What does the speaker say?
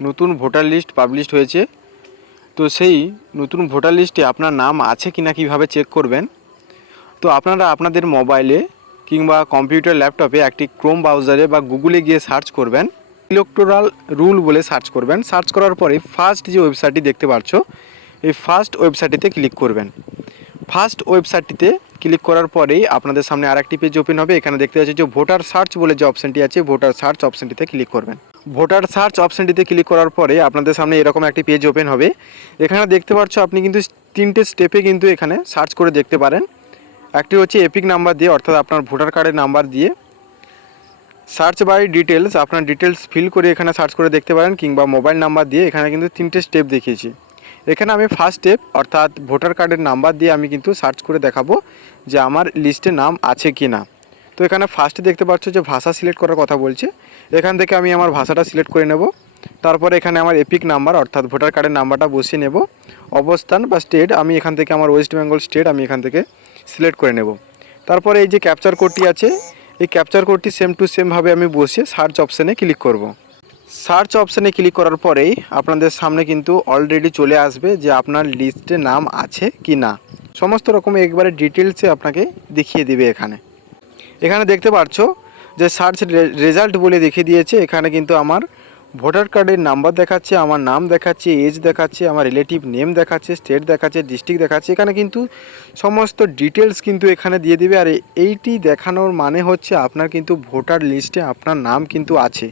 নতুন voter list published হয়েছে। তো সেই নতুন ভোটার লিস্টে আপনার নাম আছে কি না কীভাবে চেক করবেন, তো আপনারা আপনাদের মোবাইলে কিংবা কম্পিউটার ল্যাপটপে একটি ক্রোম ব্রাউজারে বা গুগলে গিয়ে সার্চ করবেন, ইলেকটোরাল রুল বলে সার্চ করবেন। সার্চ করার পরে ফার্স্ট যে ওয়েবসাইটটি দেখতে পাচ্ছ, এই ফার্স্ট ওয়েবসাইটটিতে ক্লিক করবেন। ফার্স্ট ওয়েবসাইটটিতে ক্লিক করার পরেই আপনাদের সামনে আরেকটি পেজ ওপেন হবে। এখানে দেখতে পাচ্ছি যে ভোটার সার্চ বলে যে অপশানটি আছে, ভোটার সার্চ অপশানটিতে ক্লিক করবেন। ভোটার সার্চ অপশানটিতে ক্লিক করার পরে আপনাদের সামনে এরকম একটি পেজ ওপেন হবে। এখানে দেখতে পাচ্ছ আপনি কিন্তু 3টে স্টেপে কিন্তু এখানে সার্চ করে দেখতে পারেন। একটি হচ্ছে এপিক নাম্বার দিয়ে, অর্থাৎ আপনার ভোটার কার্ডের নাম্বার দিয়ে। সার্চ বাই ডিটেলস, আপনার ডিটেলস ফিল করে এখানে সার্চ করে দেখতে পারেন, কিংবা মোবাইল নাম্বার দিয়ে। এখানে কিন্তু 3টে স্টেপ দেখিয়েছি। এখানে আমি ফার্স্ট স্টেপ অর্থাৎ ভোটার কার্ডের নাম্বার দিয়ে আমি কিন্তু সার্চ করে দেখাবো যে আমার লিস্টে নাম আছে কি না। তো এখানে ফার্স্টে দেখতে পাচ্ছ যে ভাষা সিলেক্ট করার কথা বলছে। এখান থেকে আমি আমার ভাষাটা সিলেক্ট করে নেব। তারপরে এখানে আমার এপিক নাম্বার অর্থাৎ ভোটার কার্ডের নাম্বারটা বসিয়ে নেব। অবস্থান বা স্টেট আমি এখান থেকে আমার ওয়েস্ট বেঙ্গল স্টেট আমি এখান থেকে সিলেক্ট করে নেব। তারপরে এই যে ক্যাপচার কোডটি আছে, এই ক্যাপচার কোডটি সেম টু সেমভাবে আমি বসিয়ে সার্চ অপশানে ক্লিক করব। সার্চ অপশানে ক্লিক করার পরেই আপনাদের সামনে কিন্তু অলরেডি চলে আসবে যে আপনার লিস্টে নাম আছে কি না। সমস্ত রকম একবারে ডিটেলসে আপনাকে দেখিয়ে দিবে। এখানে দেখতে পাচ্ছ যে সার্চ রেজাল্ট বলে দেখিয়ে দিয়েছে। এখানে কিন্তু আমার ভোটার কার্ডের নাম্বার দেখাচ্ছে, আমার নাম দেখাচ্ছে, এজ দেখাচ্ছে, আমার রিলেটিভ নেম দেখাচ্ছে, স্টেট দেখাচ্ছে, ডিস্ট্রিক্ট দেখাচ্ছে। এখানে কিন্তু সমস্ত ডিটেলস কিন্তু এখানে দিয়ে দিবে। আর এইটি দেখানোর মানে হচ্ছে আপনার কিন্তু ভোটার লিস্টে আপনার নাম কিন্তু আছে।